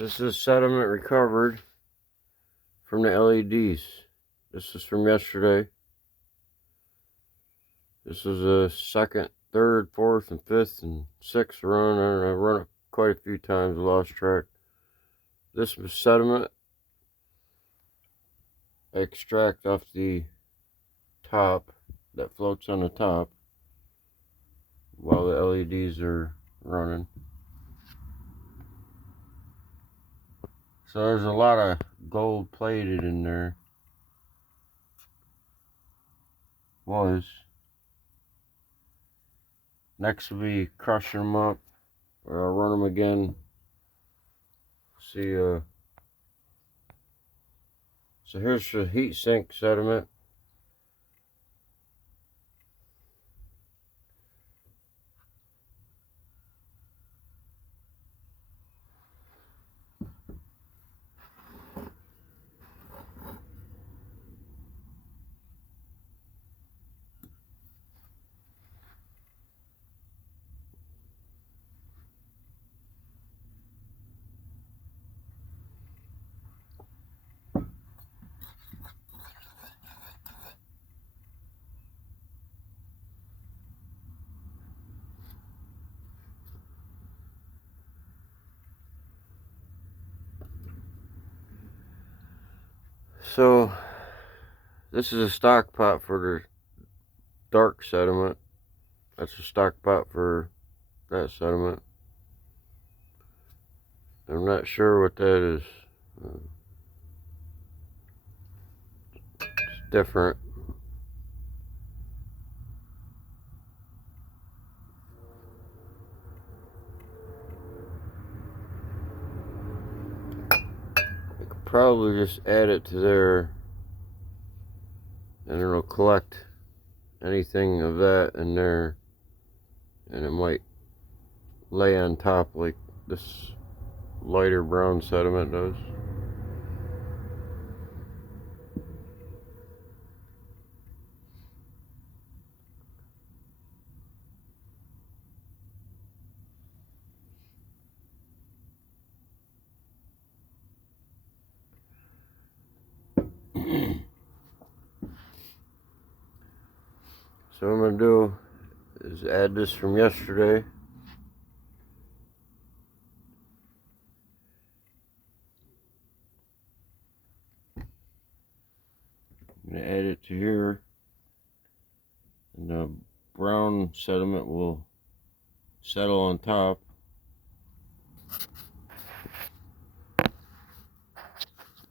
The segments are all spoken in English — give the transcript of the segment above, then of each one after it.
This is sediment recovered from the LEDs. This is from yesterday. This is a second, third, fourth, and fifth, and sixth run. I run it quite a few times, lost track. This was sediment. I extract off the top that floats on the top while the LEDs are running. So there's a lot of gold plated in there. Was. Next will be crushing them up, or I'll run them again. See, so here's the heat sink sediment. So this is a stock pot for the dark sediment. That's a stock pot for that sediment. I'm not sure what that is. It's different. I could probably just add it to there, and it'll collect anything of that in there, and it might lay on top like this lighter brown sediment does. So what I'm going to do is add this from yesterday. I'm going to add it to here, and the brown sediment will settle on top.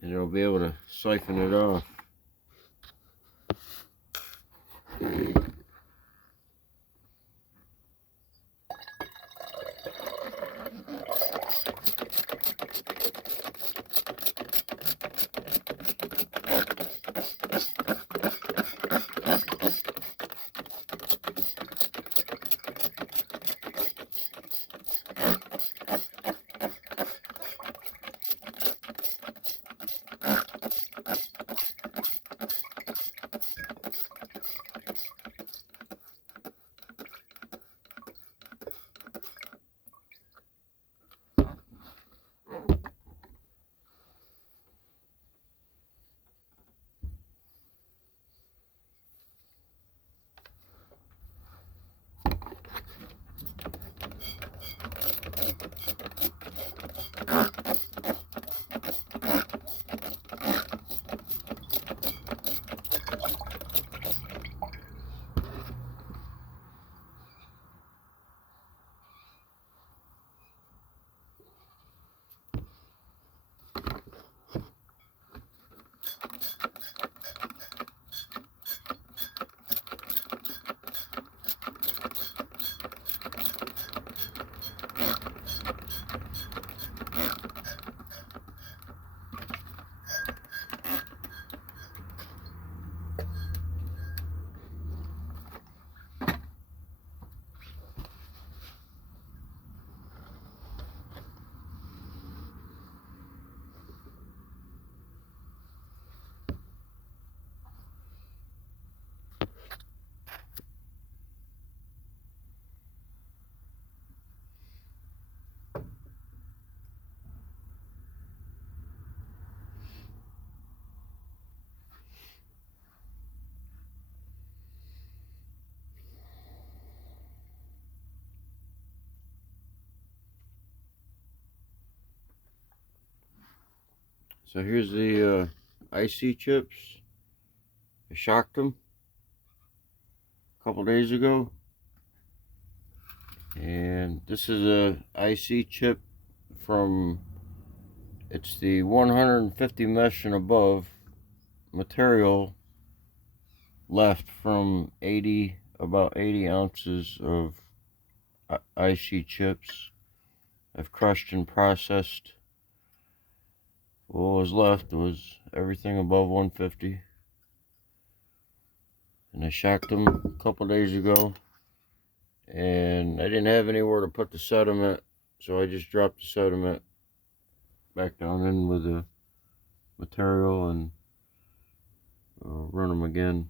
And it'll be able to siphon it off. So here's the IC chips. I shocked them a couple days ago. And this is a IC chip from, it's the 150 mesh and above material left from about 80 ounces of IC chips. I've crushed and processed. What was left was everything above 150. And I shocked them a couple days ago. And I didn't have anywhere to put the sediment, so I just dropped the sediment back down in with the material and run them again.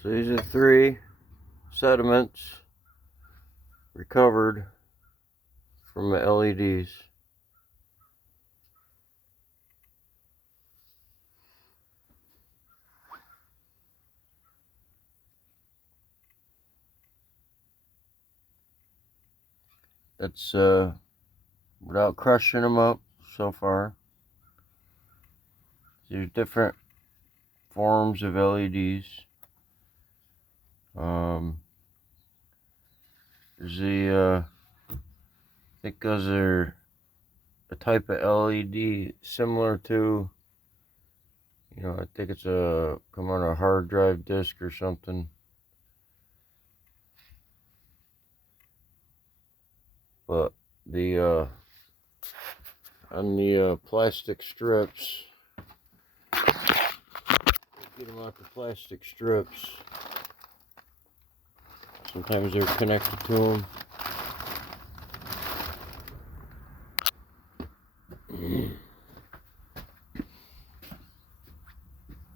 So these are 3 sediments recovered from the LEDs. That's without crushing them up so far. There's different forms of LEDs. There's the I think those are a type of LED similar to, I think it's come on a hard drive disk or something. But the on the plastic strips, get them out the plastic strips. Sometimes they're connected to them.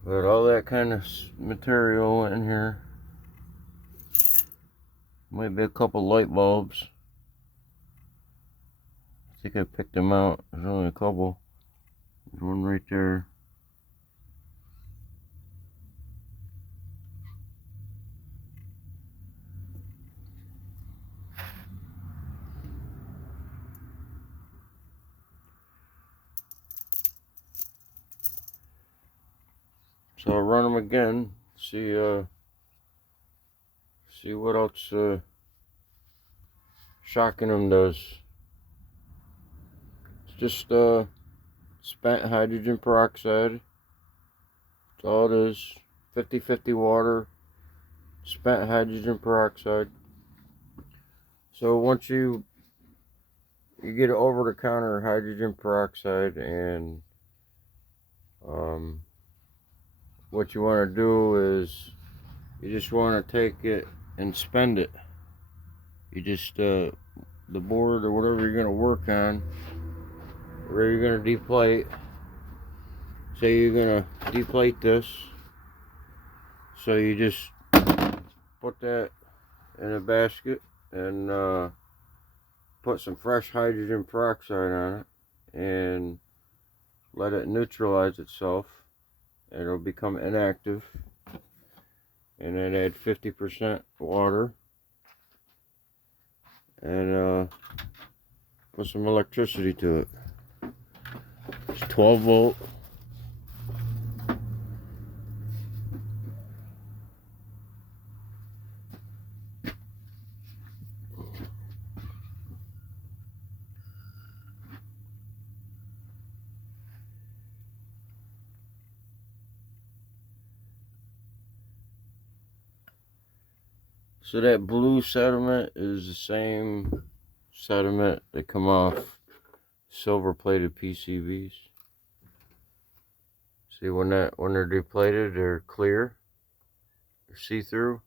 But all that kind of material in here. Might be a couple light bulbs. I think I picked them out. There's only a couple. There's one right there. So I'll run them again. See what else shocking them does. It's just spent hydrogen peroxide. That's all it is. 50-50 water, spent hydrogen peroxide. So once you get over-the-counter hydrogen peroxide, and what you want to do is you just want to take it and spend it. You just the board or whatever you're going to work on, where you're going to deplate. Say you're going to deplate this, so you just put that in a basket and put some fresh hydrogen peroxide on it and let it neutralize itself, and it'll become inactive. And then add 50% water and put some electricity to it. It's 12 volt. So that blue sediment is the same sediment that come off silver plated PCBs. See, when they're depleted, they're clear, they're see-through,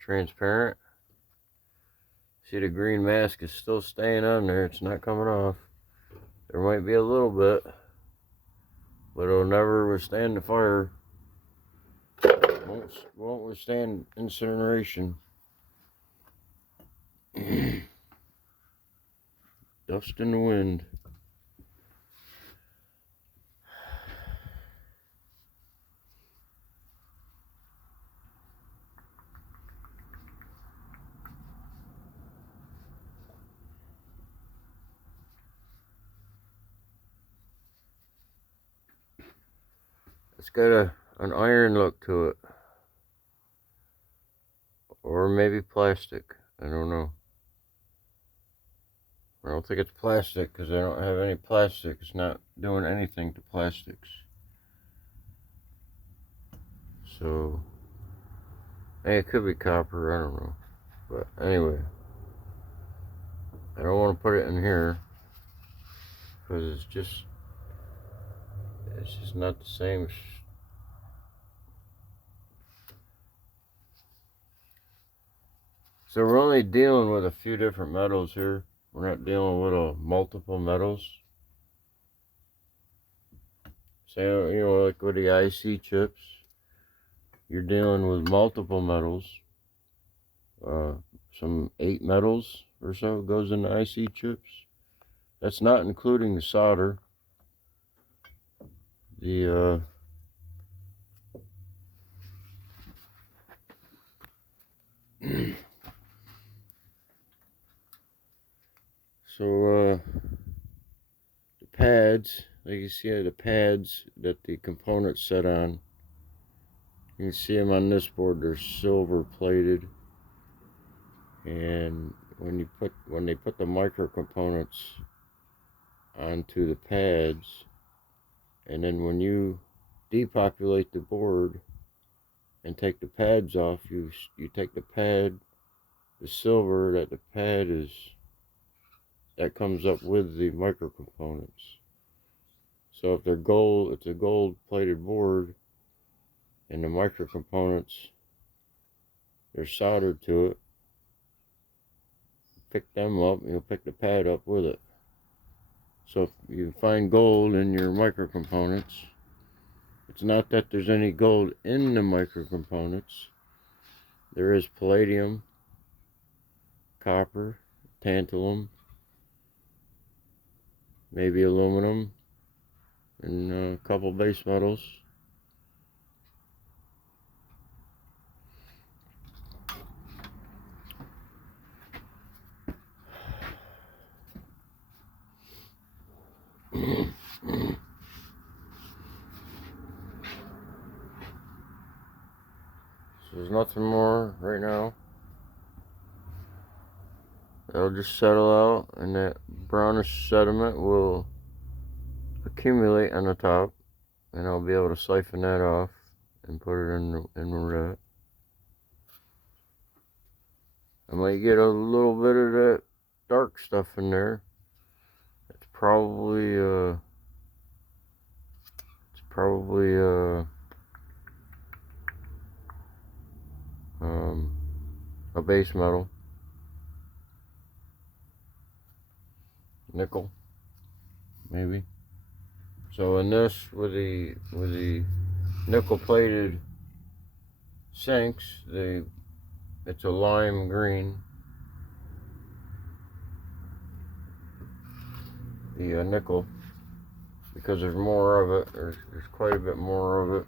transparent. See, the green mask is still staying on there, it's not coming off. There might be a little bit, but it'll never withstand the fire. Won't withstand incineration. Dust in the wind. It's got an iron look to it, or maybe plastic. I don't know. I don't think it's plastic because I don't have any plastic. It's not doing anything to plastics. So, hey, it could be copper. I don't know. But anyway, I don't want to put it in here because it's just not the same. So we're only dealing with a few different metals here. We're not dealing with multiple metals. So, you know, like with the IC chips, you're dealing with multiple metals. Some 8 metals or so goes in the IC chips. That's not including the solder. The the pads, like you see the pads that the components set on, you can see them on this board. They're silver plated, and when they put the micro components onto the pads, and then when you depopulate the board and take the pads off, you take the pad, the silver that the pad is, that comes up with the micro components. So if they're gold, it's a gold plated board, and the micro components, they're soldered to it. Pick them up, you'll pick the pad up with it. So if you find gold in your micro components, it's not that there's any gold in the micro components. There is palladium, copper, tantalum, maybe aluminum, and a couple base metals. So there's nothing more right now. It'll just settle out, and that brownish sediment will accumulate on the top, and I'll be able to siphon that off and put it in where that. I might get a little bit of that dark stuff in there. It's probably a base metal, nickel, maybe. So in this, with the nickel plated sinks, it's a lime green. The nickel, because there's more of it. There's quite a bit more of it,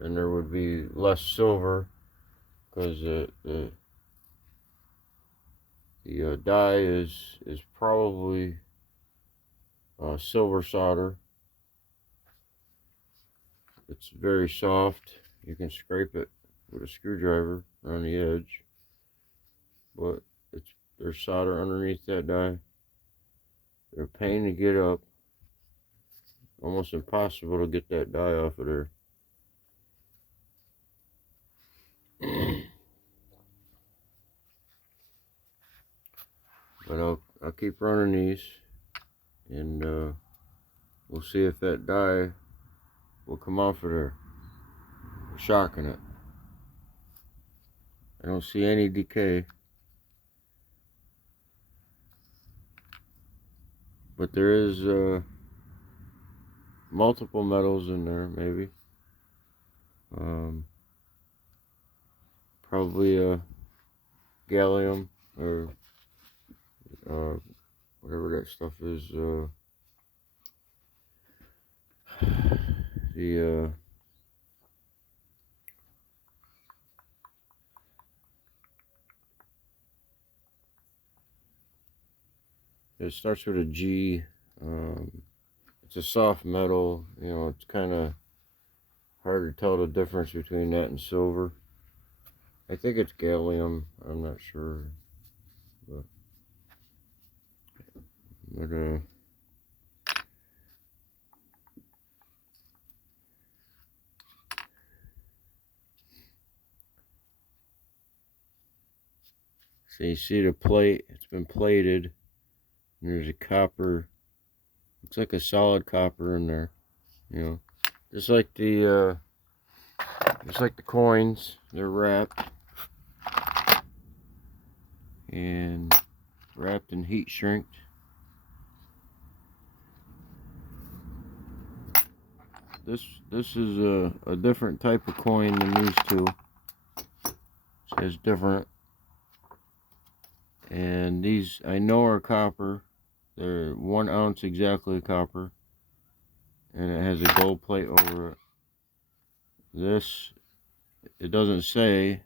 and there would be less silver, because the dye is probably silver solder. It's very soft. You can scrape it with a screwdriver on the edge, but there's solder underneath that dye. They're a pain to get up. Almost impossible to get that dye off of there. But I'll keep running these, and we'll see if that dye will come off of there. Shocking it. I don't see any decay, but there is multiple metals in there, maybe. Probably gallium, or whatever that stuff is. It starts with a G. It's a soft metal. You know, it's kind of hard to tell the difference between that and silver. I think it's gallium. I'm not sure, but so you see the plate. It's been plated. And there's a copper. Looks like a solid copper in there. You know, just like the coins. They're wrapped and wrapped in heat shrinked. This is a different type of coin than these two. It says different. And these I know are copper. They're 1 ounce exactly copper. And it has a gold plate over it. This, it doesn't say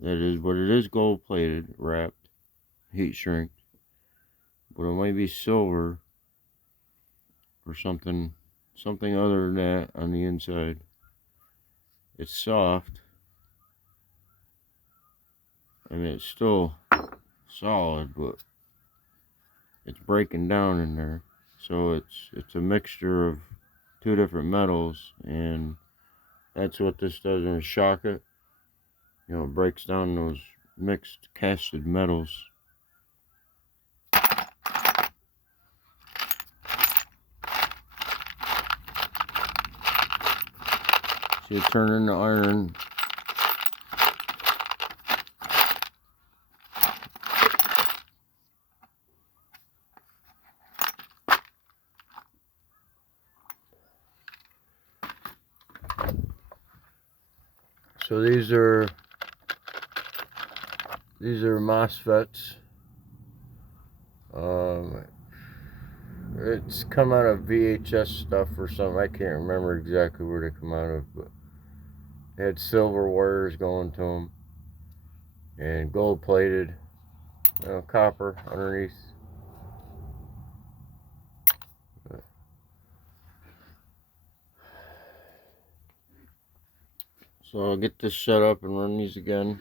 that is, but it is gold plated, wrapped, heat shrinked. But it might be silver or something other than that on the inside. It's soft. I mean, it's still solid, but it's breaking down in there. So it's a mixture of 2 different metals, and that's what this does when it shock it. You know, it breaks down those mixed casted metals. So you turn in the iron. So these are Mosfets. It's come out of VHS stuff or something. I can't remember exactly where they come out of, but they had silver wires going to them and gold plated, copper underneath. So I'll get this set up and run these again.